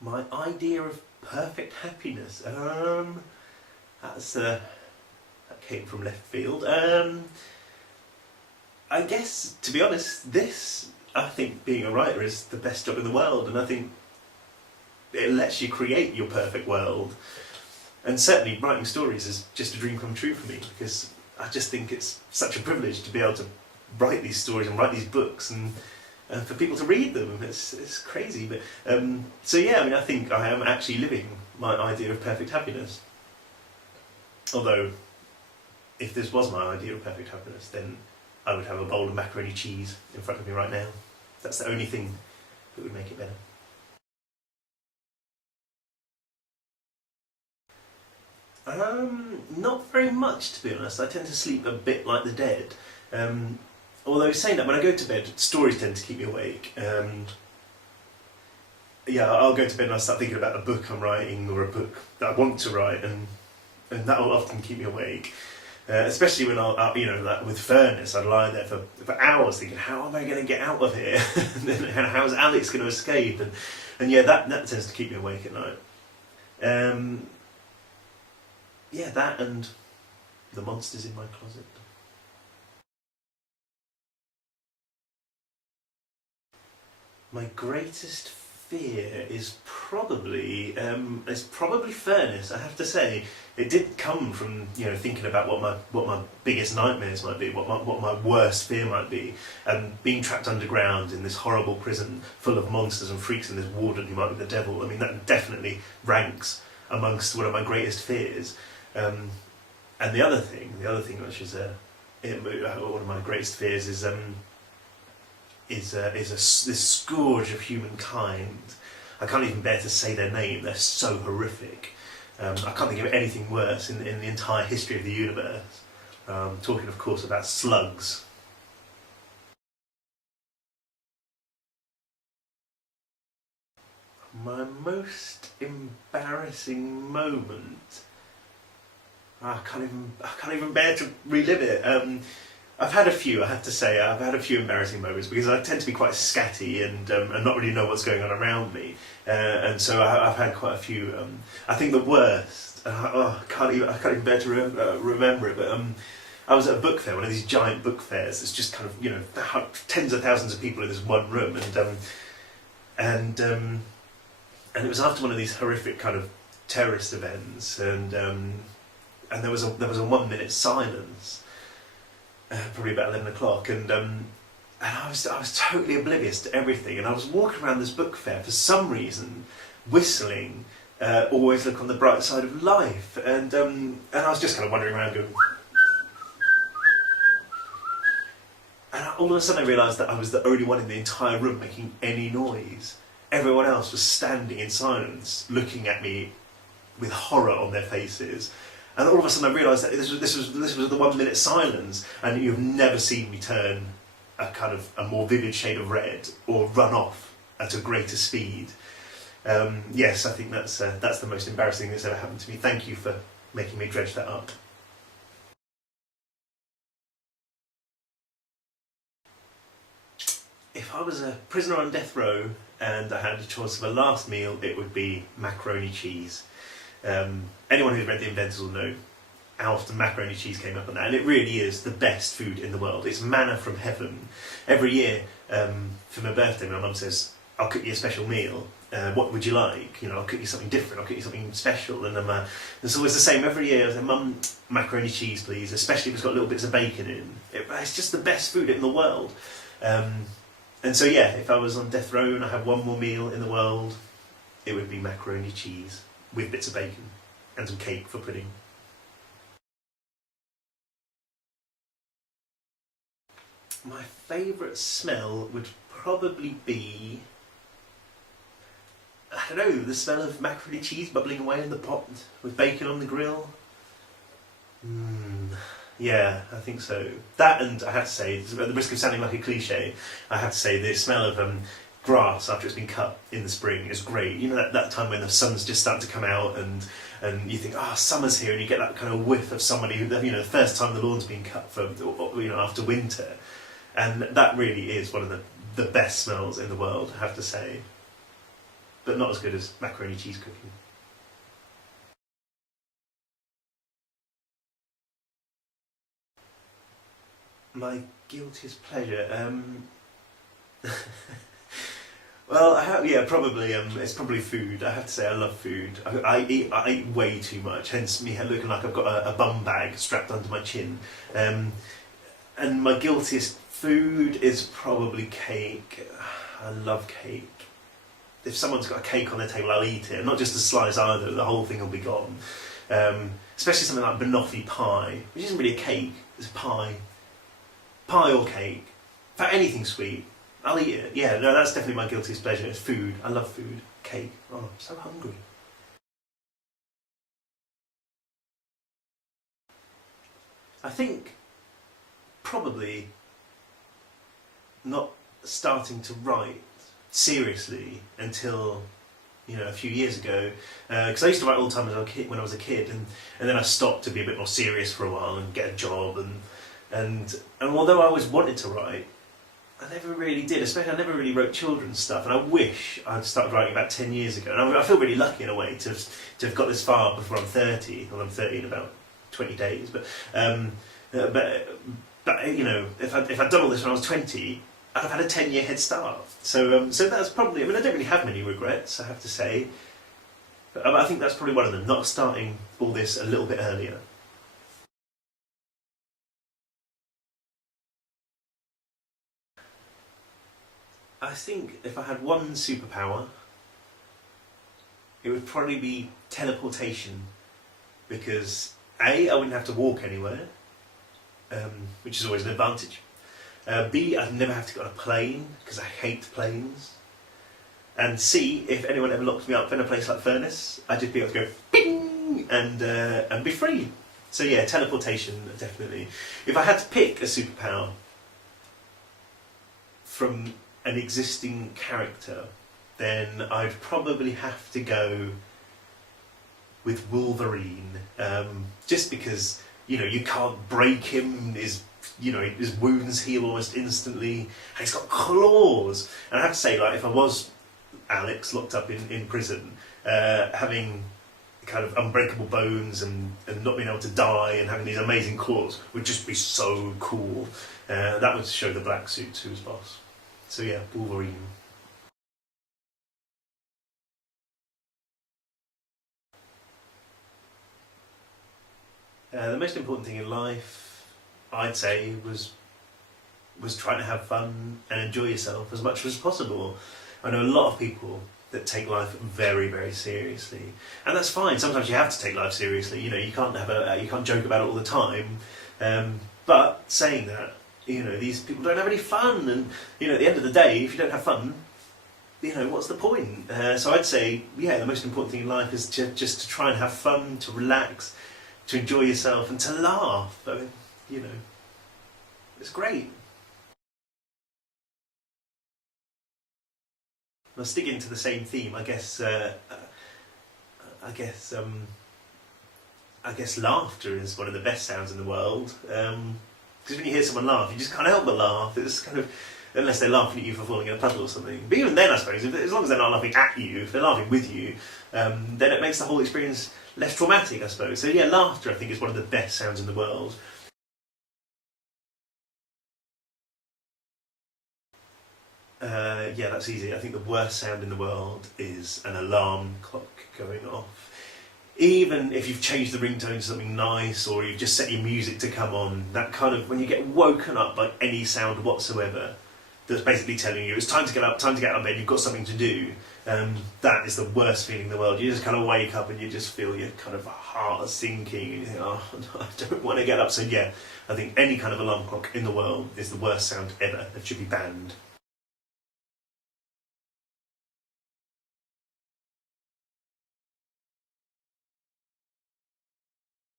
My idea of perfect happiness. That came from left field. I guess, to be honest, I think being a writer is the best job in the world, and I think it lets you create your perfect world. And certainly writing stories is just a dream come true for me, because I just think it's such a privilege to be able to write these stories and write these books, and for people to read them. It's crazy, but so yeah, I mean, I think I am actually living my idea of perfect happiness. Although, if this was my idea of perfect happiness, then I would have a bowl of macaroni cheese in front of me right now. That's the only thing that would make it better. Not very much, to be honest. I tend to sleep a bit like the dead. Although saying that, when I go to bed, stories tend to keep me awake. Yeah, I'll go to bed and I start thinking about a book I'm writing or a book that I want to write, and that will often keep me awake. Especially when like with Furnace, I'd lie there for hours thinking, how am I going to get out of here? And how's Alex going to escape? And yeah, that tends to keep me awake at night. Yeah, that and the monsters in my closet. My greatest fear is probably Furnace. I have to say, it did come from thinking about what my biggest nightmares might be, what my worst fear might be, and being trapped underground in this horrible prison full of monsters and freaks and this warden who might be the devil. I mean, that definitely ranks amongst one of my greatest fears. And the other thing which is one of my greatest fears is this scourge of humankind. I can't even bear to say their name, they're so horrific. I can't think of anything worse in the entire history of the universe. Talking, of course, about slugs. My most embarrassing moment. I can't even bear to relive it. I've had a few, I have to say. I've had a few embarrassing moments because I tend to be quite scatty and not really know what's going on around me. And so I've had quite a few. I think the worst, I can't even bear to remember it, but I was at a book fair, one of these giant book fairs. It's just kind of, tens of thousands of people in this one room, and it was after one of these horrific kind of terrorist events, and there was a 1 minute silence, probably about 11 o'clock, and I was totally oblivious to everything, and I was walking around this book fair for some reason, whistling, always look on the bright side of life, and I was just kind of wandering around going, and all of a sudden I realised that I was the only one in the entire room making any noise. Everyone else was standing in silence, looking at me with horror on their faces. And all of a sudden I realised that this was the 1 minute silence, and you've never seen me turn a more vivid shade of red or run off at a greater speed. Yes, I think that's the most embarrassing thing that's ever happened to me. Thank you for making me dredge that up. If I was a prisoner on death row and I had a choice of a last meal, it would be macaroni cheese. Anyone who's read The Inventors will know how often macaroni cheese came up on that, and it really is the best food in the world. It's manna from heaven. Every year, for my birthday, my mum says, I'll cook you a special meal. What would you like? I'll cook you something different, I'll cook you something special. And it's always the same every year. I say, Mum, macaroni cheese please, especially if it's got little bits of bacon in. It's just the best food in the world. And so yeah, if I was on death row and I had one more meal in the world, it would be macaroni cheese with bits of bacon and some cake for pudding. My favourite smell would probably be, I don't know, the smell of macaroni cheese bubbling away in the pot with bacon on the grill. Yeah, I think so. That, and I have to say, at the risk of sounding like a cliche, I have to say the smell of grass after it's been cut in the spring is great. That time when the sun's just starting to come out and you think, summer's here, and you get that kind of whiff of somebody who, the first time the lawn's been cut after winter. And that really is one of the best smells in the world, I have to say. but not as good as macaroni cheese cooking. My guiltiest pleasure. Well, yeah, probably. It's probably food. I have to say, I love food. I eat way too much. Hence me looking like I've got a bum bag strapped under my chin. And my guiltiest food is probably cake. I love cake. If someone's got a cake on their table, I'll eat it. Not just a slice either. The whole thing will be gone. Especially something like banoffee pie, which isn't really a cake. It's a pie. Pie or cake. In fact, anything sweet. I'll eat it. Yeah, no, that's definitely my guiltiest pleasure. It's food. I love food. Cake. Oh, I'm so hungry. I think probably not starting to write seriously until a few years ago, because I used to write all the time when I was a kid, and then I stopped to be a bit more serious for a while and get a job, and although I always wanted to write, I never really did. Especially, I never really wrote children's stuff, and I wish I'd started writing about 10 years ago. And I feel really lucky in a way to have got this far before I'm 30. Well, I'm 30 in about 20 days, but if I'd done all this when I was 20, I'd have had a 10-year head start. So that's probably. I mean, I don't really have many regrets, I have to say. But I think that's probably one of them. Not starting all this a little bit earlier. I think if I had one superpower, it would probably be teleportation, because A, I wouldn't have to walk anywhere, which is always an advantage. B, I'd never have to get on a plane, because I hate planes. And C, if anyone ever locked me up in a place like Furnace, I'd just be able to go ping and be free. So yeah, teleportation, definitely. If I had to pick a superpower from an existing character, then I'd probably have to go with Wolverine, just because you can't break him. His wounds heal almost instantly, and he's got claws. And I have to say, like, if I was Alex locked up in prison, having kind of unbreakable bones and not being able to die and having these amazing claws would just be so cool. That would show the black suits who's boss. So yeah, Wolverine. The most important thing in life, I'd say, was trying to have fun and enjoy yourself as much as possible. I know a lot of people that take life very, very seriously, and that's fine. Sometimes you have to take life seriously. You can't you can't joke about it all the time. But saying that, these people don't have any fun, and at the end of the day, if you don't have fun, what's the point? So I'd say, yeah, the most important thing in life is just to try and have fun, to relax, to enjoy yourself, and to laugh. I mean, it's great. I'll stick into the same theme. I guess laughter is one of the best sounds in the world. Because when you hear someone laugh, you just can't help but laugh. It's kind of, unless they're laughing at you for falling in a puddle or something. But even then, I suppose, as long as they're not laughing at you, if they're laughing with you, then it makes the whole experience less traumatic, I suppose. So yeah, laughter, I think, is one of the best sounds in the world. Yeah, that's easy. I think the worst sound in the world is an alarm clock going off. Even if you've changed the ringtone to something nice, or you've just set your music to come on, that kind of, when you get woken up by any sound whatsoever, that's basically telling you it's time to get up, time to get out of bed, you've got something to do, that is the worst feeling in the world. You just kind of wake up and you just feel your kind of heart sinking, and you think, oh, no, I don't want to get up. So yeah, I think any kind of alarm clock in the world is the worst sound ever. It should be banned.